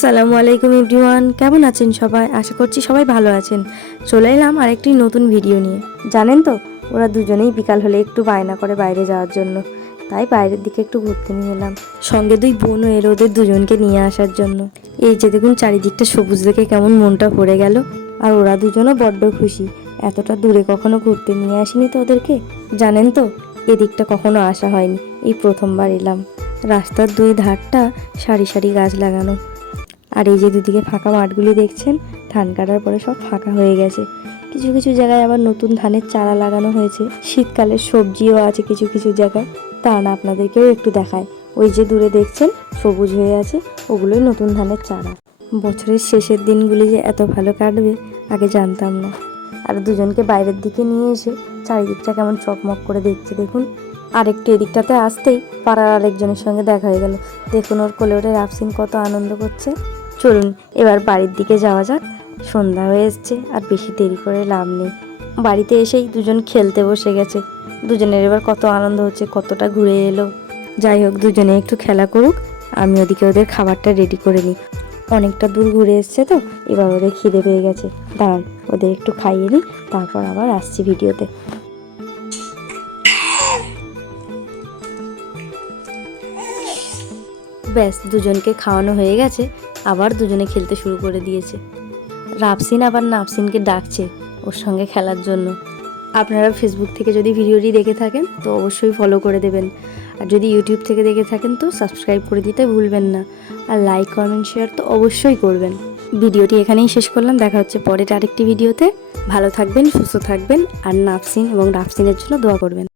আসসালামু আলাইকুম এভরিওয়ান, কেমন আছেন সবাই? আশা করছি সবাই ভালো আছেন। চলে এলাম আরেকটি নতুন ভিডিও নিয়ে। জানেন তো, ওরা দুজনেই বিকাল হলে একটু বায়না করে বাইরে যাওয়ার জন্য, তাই বাইরের দিকে একটু ঘুরতে নিয়ে এলাম। সঙ্গে দুই বোনও এলো ওদের দুজনকে নিয়ে আসার জন্য। এই যে দেখুন, চারিদিকটা সবুজ দেখে কেমন মনটা ভরে গেল। আর ওরা দুজনও বড্ড খুশি, এতটা দূরে কখনো ঘুরতে নিয়ে আসিনি তো ওদেরকে। জানেন তো, এদিকটা কখনো আসা হয়নি, এই প্রথমবার এলাম। রাস্তার দুই ধারটা সারি সারি গাছ লাগানো, আর এই যে দুদিকে ফাঁকা মাঠগুলি দেখছেন, ধান কাটার পরে সব ফাঁকা হয়ে গেছে। কিছু কিছু জায়গায় আবার নতুন ধানের চারা লাগানো হয়েছে। শীতকালের সবজিও আছে কিছু কিছু জায়গায়, তা না আপনাদেরকেও একটু দেখায়। ওই যে দূরে দেখছেন সবুজ হয়ে আছে, ওগুলোই নতুন ধানের চারা। বছরের শেষের দিনগুলি যে এত ভালো কাটবে আগে জানতাম না। আর দুজনকে বাইরের দিকে নিয়ে এসে চারিদিকটা কেমন চকমক করে দেখছে দেখুন। আর একটু এদিকটাতে আসতেই পাড়ার আরেকজনের সঙ্গে দেখা হয়ে গেল। দেখুন ওর কোলে ওঠে রাফসিন কত আনন্দ করছে। চলুন এবার বাড়ির দিকে যাওয়া যাক, সন্ধ্যা হয়ে এসছে আর বেশি দেরি করে লাভ নেই। বাড়িতে এসেই দুজন খেলতে বসে গেছে। দুজনের এবার কত আনন্দ হচ্ছে, কতটা ঘুরে এলো। যাই হোক, দুজনে একটু খেলা করুক, আমি ওদিকে ওদের খাবারটা রেডি করে নিই। অনেকটা দূর ঘুরে এসছে তো, এবার ওদের খিদে পেয়ে গেছে। দাঁড়ান, ওদের একটু খাইয়ে নিই, তারপর আবার আসছি ভিডিওতে। ব্যাস, দুজনকে খাওয়ানো হয়ে গেছে, আবার দুজনে খেলতে শুরু করে দিয়েছে। রাফসিন আবার নাফসিনকে ডাকছে ওর সঙ্গে খেলার জন্য। আপনারা ফেসবুক থেকে যদি ভিডিওটি দেখে থাকেন তো অবশ্যই ফলো করে দেবেন, আর যদি ইউটিউব থেকে দেখে থাকেন তো সাবস্ক্রাইব করে দিতে ভুলবেন না, আর লাইক কমেন্ট শেয়ার তো অবশ্যই করবেন। ভিডিওটি এখানেই শেষ করলাম, দেখা হচ্ছে পরের আরেকটি ভিডিওতে। ভালো থাকবেন, সুস্থ থাকবেন, আর নাফসিন এবং রাফসিনের জন্য দোয়া করবেন।